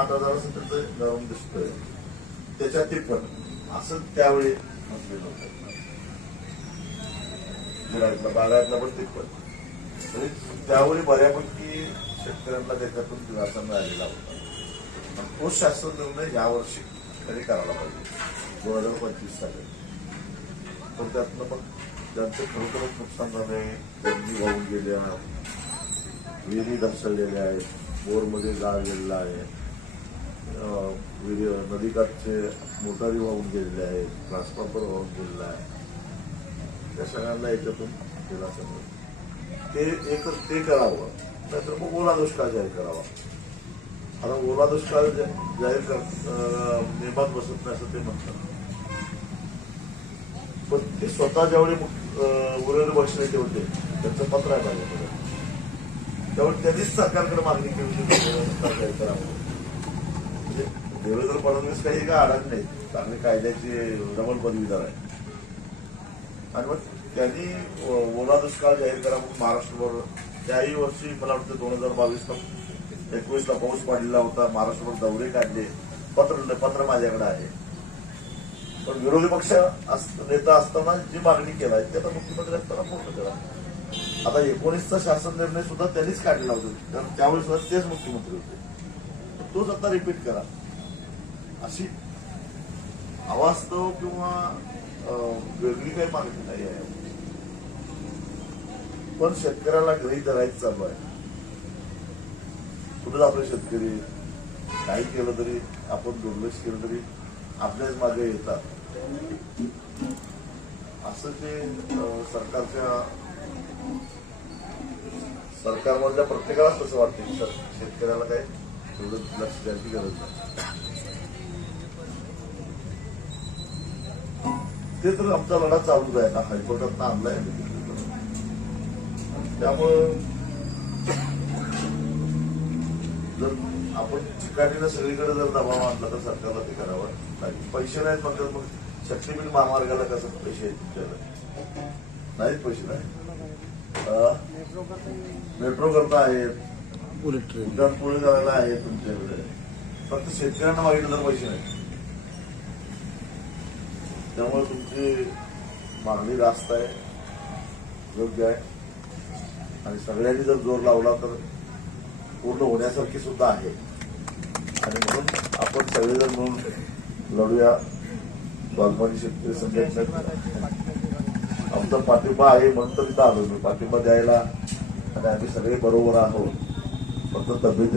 आठ हजाराचं त्याचं गरम दिसतोय. त्याच्या तिप्पट असं त्यावेळी म्हटलेलं होतं. गिरायकला बागायतला पण तिप्पट तरी त्यावेळी बऱ्यापैकी शेतकऱ्यांना त्याच्यातून दिलासा मिळालेला होता. तो शासन निर्णय यावर्षी तरी करायला पाहिजे. दोन हजार पंचवीस साली. पण त्यातनं मग ज्यांचं खरोखरच नुकसान झालंय जमिनी वाहून गेल्या विहिरी धसळलेल्या आहेत बोरमध्ये गाळ गेलेला आहे. नदीकाठचे मोटारी वाहून गेलेले आहेत ट्रान्सफॉर्मर वाहून गेलेला आहे. त्या सगळ्यांना याच्यातून दिलासा मिळेल ते एक ते करावं. नाहीतर मग ओला दुष्काळ जाहीर करावा. आता ओला दुष्काळ जाहीर कर नेमात बसत नाही असं ते म्हणतात. पण ते स्वतः ज्यावेळी उरेल बसण्याचे होते त्यांचं पत्र आहे माझ्याकडे. त्यामुळे त्यांनीच सरकारकडे मागणी केली होती सरकार जाहीर करावं. देवेंद्र फडणवीस काही का अडाण नाही चांगले कायद्याचे डबल पदवीधर आहे आणि मग त्यांनी ओला दुष्काळ जाहीर करा म्हणून महाराष्ट्रभर त्याही वर्षी मला वाटतं दोन हजार बावीसला एकवीसला पाऊस पडलेला होता. महाराष्ट्रभर दौरे काढले. पत्र पत्र माझ्याकडे आहे. पण विरोधी पक्ष अस- नेता असताना जी मागणी केलाय ते आता मुख्यमंत्री असताना पूर्ण करा आता एकोणीसचा शासन निर्णय सुद्धा त्यांनीच काढलेला होता. कारण त्यावेळेस सुद्धा तेच मुख्यमंत्री होते. तोच आता रिपीट करा. अशी अवास्तव किंवा वेगळी काही मागणी नाही आहे. पण शेतकऱ्याला घरी धरायचं चालू आहे. कुठं आपले शेतकरी काही केलं तरी आपण दुर्लक्ष केलं तरी आपल्याच मागे येतात. असं ते सरकारच्या सरकारमधल्या प्रत्येकालाच तसं वाटतं. शेतकऱ्याला काय एवढं लक्ष द्यायची गरज नाही. ते तर आमचा लढा चालूच आहे ना. हायकोर्टात आणलाय. त्यामुळं जर आपण चिकाटीनं सगळीकडे जर दबाव आणला तर सरकारला ते करावं लागेल. पैसे नाहीत मग मग शक्तीपीठ महामार्गाला कसं पैसे आहेत नाहीत पैसे नाही? मेट्रो करता आहेत. उड्डाण पुढे जायला आहे तुमच्याकडे. फक्त शेतकऱ्यांना मागितलं तर पैसे नाही त्यामुळे तुमची मागणी जास्त आहे योग्य आहे. आणि सगळ्यांनी जर जोर लावला तर पूर्ण होण्यासारखी सुद्धा आहे. आणि म्हणून आपण सगळेजण मिळून लढूया. बालमानी शेतकरी संघटनेत. आमचा पाठिंबा आहे म्हणून तर इथं आलो मी. पाठिंबा द्यायला आणि आम्ही सगळे बरोबर आहोत. फक्त तब्येत